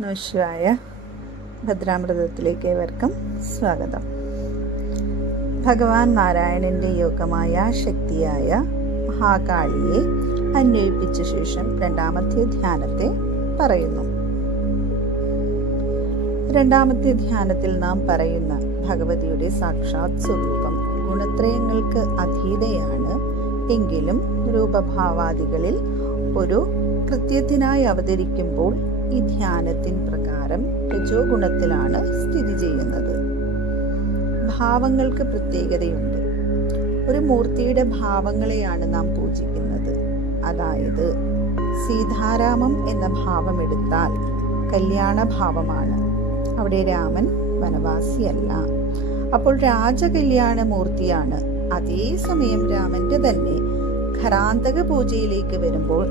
നമസ്കാര ഭദ്രാമൃതത്തിലേക്ക് ഏവർക്കും സ്വാഗതം. ഭഗവാൻ നാരായണന്റെ യോഗമായ ശക്തിയായ മഹാകാളിയെ അന്വയിപ്പിച്ച ശേഷം രണ്ടാമത്തെ ധ്യാനത്തെ പറയുന്നു. രണ്ടാമത്തെ ധ്യാനത്തിൽ നാം പറയുന്ന ഭഗവതിയുടെ സാക്ഷാത് സ്വരൂപം ഗുണത്രയങ്ങൾക്ക് അതീതയാണ് എങ്കിലും രൂപഭാവാദികളിൽ ഒരു കൃത്യത്തിനായി അവതരിക്കുമ്പോൾ ഈ ധ്യാനത്തിൻ പ്രകാരം രജോ ഗുണത്തിലാണ് സ്ഥിതി ചെയ്യുന്നത്. ഭാവങ്ങൾക്ക് പ്രത്യേകതയുണ്ട്. ഒരു മൂർത്തിയുടെ ഭാവങ്ങളെയാണ് നാം പൂജിക്കുന്നത്. അതായത് സീതാരാമം എന്ന ഭാവം എടുത്താൽ കല്യാണ ഭാവമാണ്. അവിടെ രാമൻ വനവാസിയല്ല. അപ്പോൾ രാജകല്യാണ മൂർത്തിയാണ്. അതേസമയം രാമന്റെ തന്നെ ഖരാന്തക പൂജയിലേക്ക് വരുമ്പോൾ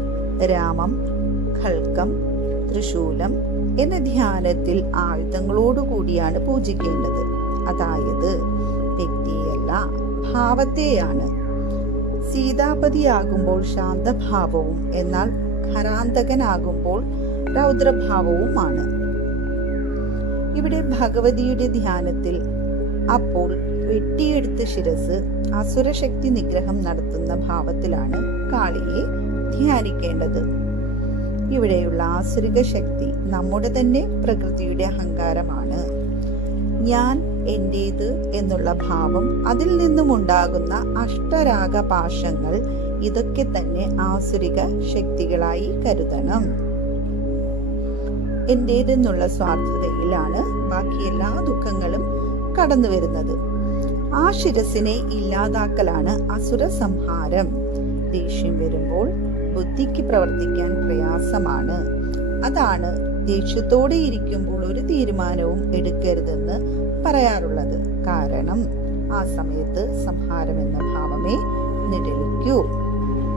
രാമം, ഖൽക്കം, ത്രിശൂലം എന്ന ധ്യാനത്തിൽ ആയുധങ്ങളോടുകൂടിയാണ് പൂജിക്കേണ്ടത്. അതായത് വ്യക്തിയല്ല, ഭാവത്തെയാണ്. സീതാപതിയാകുമ്പോൾ ശാന്തഭാവവും എന്നാൽ ഖരാന്തകനാകുമ്പോൾ രൗദ്രഭാവവുമാണ്. ഇവിടെ ഭഗവതിയുടെ ധ്യാനത്തിൽ അപ്പോൾ വെട്ടിയെടുത്ത ശിരസ് അസുരശക്തി നിഗ്രഹം നടത്തുന്ന ഭാവത്തിലാണ് കാളിയെ ധ്യാനിക്കേണ്ടത്. ഇവിടെയുള്ള ആസുരിക ശക്തി നമ്മുടെ തന്നെ പ്രകൃതിയുടെ അഹങ്കാരമാണ്. ഞാൻ, എന്റേത് എന്നുള്ള ഭാവം, അതിൽ നിന്നും ഉണ്ടാകുന്ന അഷ്ടരാഗപാശങ്ങൾ, ഇതൊക്കെ തന്നെ ആസുരിക ശക്തികളായി കരുതണം. എന്റേതെന്നുള്ള സ്വാർത്ഥതയിലാണ് ബാക്കി എല്ലാ ദുഃഖങ്ങളും കടന്നു വരുന്നത്. ആ ശിരസിനെ ഇല്ലാതാക്കലാണ് അസുര സംഹാരം. ദേഷ്യം വരുമ്പോൾ ബുദ്ധിക്ക് പ്രവർത്തിക്കാൻ പ്രയാസമാണ്. അതാണ് ദേഷ്യത്തോടെ ഇരിക്കുമ്പോൾ ഒരു തീരുമാനവും എടുക്കരുതെന്ന് പറയാറുള്ളത്. കാരണം ആ സമയത്ത് സംഹാരം എന്ന ഭാവമേ നിഴലിക്കൂ.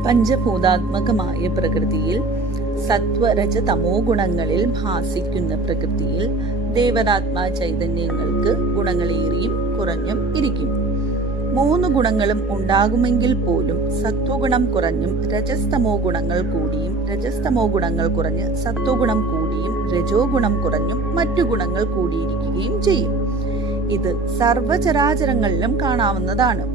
പഞ്ചഭൂതാത്മകമായ പ്രകൃതിയിൽ സത്വരജ തമോ ഗുണങ്ങളിൽ ഭാസിക്കുന്ന പ്രകൃതിയിൽ ദേവതാത്മാ ചൈതന്യങ്ങൾക്ക് ഗുണങ്ങളേറിയും കുറഞ്ഞും ഇരിക്കും. 3 ഗുണങ്ങളും ഉണ്ടാകുമെങ്കിൽ പോലും സത്വഗുണം കുറഞ്ഞും രജസ്തമോ ഗുണങ്ങൾ കൂടിയും രജസ്തമോ ഗുണങ്ങൾ കുറഞ്ഞ് സത്വഗുണം കൂടിയും രജോ ഗുണം കുറഞ്ഞും മറ്റു ഗുണങ്ങൾ കൂടിയിരിക്കുകയും ചെയ്യും. ഇത് സർവചരാചരങ്ങളിലും കാണാവുന്നതാണ്.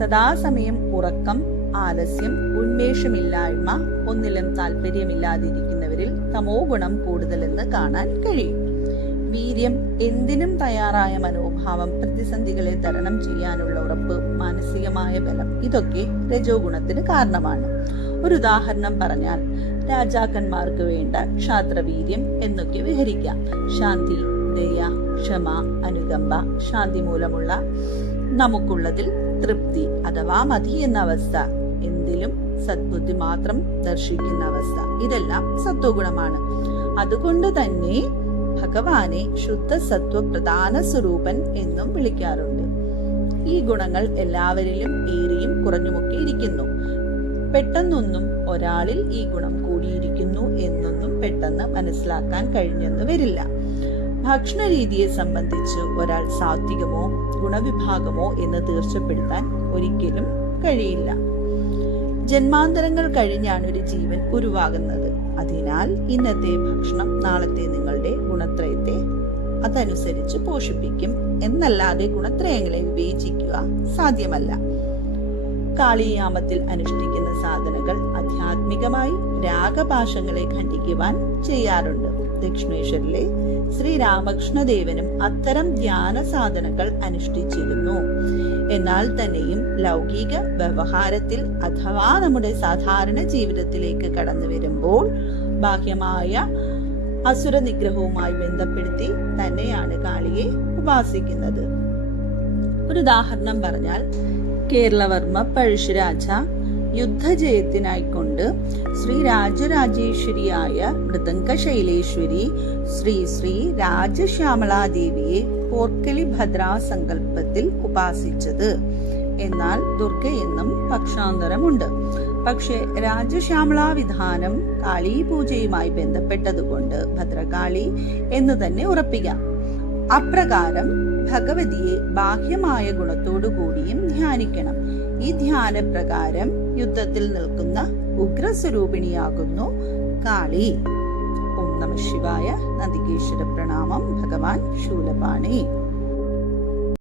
സദാസമയം ഉറക്കം, ആലസ്യം, ഉന്മേഷമില്ലായ്മ, ഒന്നിലും താല്പര്യമില്ലാതിരിക്കുന്നവരിൽ തമോ ഗുണം കൂടുതലെന്ന് കാണാൻ കഴിയും. വീര്യം, എന്തിനും തയ്യാറായ മനോഭാവം, പ്രതിസന്ധികളെ തരണം ചെയ്യാനുള്ള ഉറപ്പ്, മാനസികമായ ബലം, ഇതൊക്കെ രജോ ഗുണത്തിന് കാരണമാണ്. ഒരു ഉദാഹരണം പറഞ്ഞാൽ രാജാക്കന്മാർക്ക് വേണ്ട ക്ഷാത്രവീര്യം എന്നൊക്കെ വിഹരിക്കാം. ശാന്തി, ദയ, ക്ഷമ, അനുകമ്പ, ശാന്തി മൂലമുള്ള നമുക്കുള്ളതിൽ തൃപ്തി അഥവാ മതി എന്ന അവസ്ഥ, എന്തിലും സദ്ബുദ്ധി മാത്രം ദർശിക്കുന്ന അവസ്ഥ, ഇതെല്ലാം സത്വഗുണമാണ്. അതുകൊണ്ട് തന്നെ ഭഗവാനെ ശുദ്ധ സത്വ പ്രധാന സ്വരൂപൻ എന്നും വിളിക്കാറുണ്ട്. ഈ ഗുണങ്ങൾ എല്ലാവരിലും ഏറിയും കുറഞ്ഞുമൊക്കെ ഇരിക്കുന്നു. പെട്ടെന്നൊന്നും ഒരാളിൽ ഈ ഗുണം കൂടിയിരിക്കുന്നു എന്നൊന്നും പെട്ടെന്ന് മനസ്സിലാക്കാൻ കഴിഞ്ഞെന്ന് വരില്ല. ഭക്ഷണ രീതിയെ സംബന്ധിച്ച് ഒരാൾ സാത്വികമോ ഗുണവിഭാഗമോ എന്ന് തീർച്ചപ്പെടുത്താൻ ഒരിക്കലും കഴിയില്ല. ജന്മാന്തരങ്ങൾ കഴിഞ്ഞാണ് ഒരു ജീവൻ ഉരുവാകുന്നത്. അതിനാൽ ഇന്നത്തെ ഭക്ഷണം നാളത്തെ നിങ്ങളുടെ ഗുണത്രയത്തെ അതനുസരിച്ച് പോഷിപ്പിക്കും എന്നല്ലാതെ ഗുണത്രയങ്ങളെ വിവേചിക്കുക സാധ്യമല്ല. കാളിയാമത്തിൽ അനുഷ്ഠിക്കുന്ന സാധനകൾ ആധ്യാത്മികമായി രാഗപാശങ്ങളെ ഖണ്ഡിക്കുവാൻ ചെയ്യാറുണ്ട്. ദക്ഷിണേശ്വരിലെ ശ്രീരാമകൃഷ്ണദേവനും അത്തരം ധ്യാന സാധനകൾ അനുഷ്ഠിച്ചിരുന്നു. എന്നാൽ തന്നെയും ലൗകിക വ്യവഹാരത്തിൽ അഥവാ നമ്മുടെ സാധാരണ ജീവിതത്തിലേക്ക് കടന്നു വരുമ്പോൾ ബാഹ്യമായ അസുര നിഗ്രഹവുമായി ബന്ധപ്പെടുത്തി തന്നെയാണ് കാളിയെ ഉപാസിക്കുന്നത്. ഒരു ഉദാഹരണം പറഞ്ഞാൽ കേരളവർമ്മ പഴശ്ശിരാജ യുദ്ധജയത്തിനായിക്കൊണ്ട് ശ്രീ രാജരാജേശ്വരിയായ മൃദംഗശൈലേശ്വരി ശ്രീ ശ്രീ രാജശ്യാമളാദേവിയെ പോർക്കലി ഭദ്രാ സങ്കല്പത്തിൽ ഉപാസിച്ചത്. എന്നാൽ ദുർഗയെന്നും പക്ഷാന്തരമുണ്ട്. പക്ഷെ രാജശ്യാമളാ വിധാനം കാളീ പൂജയുമായി ബന്ധപ്പെട്ടതുകൊണ്ട് ഭദ്രകാളി എന്ന് തന്നെ ഉറപ്പിക്കാം. അപ്രകാരം ഭഗവതിയെ ബാഹ്യമായ ഗുണത്തോടു കൂടിയും ധ്യാനിക്കണം. ഈ ധ്യാനപ്രകാരം യുദ്ധത്തിൽ നിൽക്കുന്ന ഉഗ്രസ്വരൂപിണിയാകുന്നു കാളി. ഓം നമഃ ശിവായ. നന്ദികേശ്വര പ്രണാമം. ഭഗവാൻ ശൂലപാണി.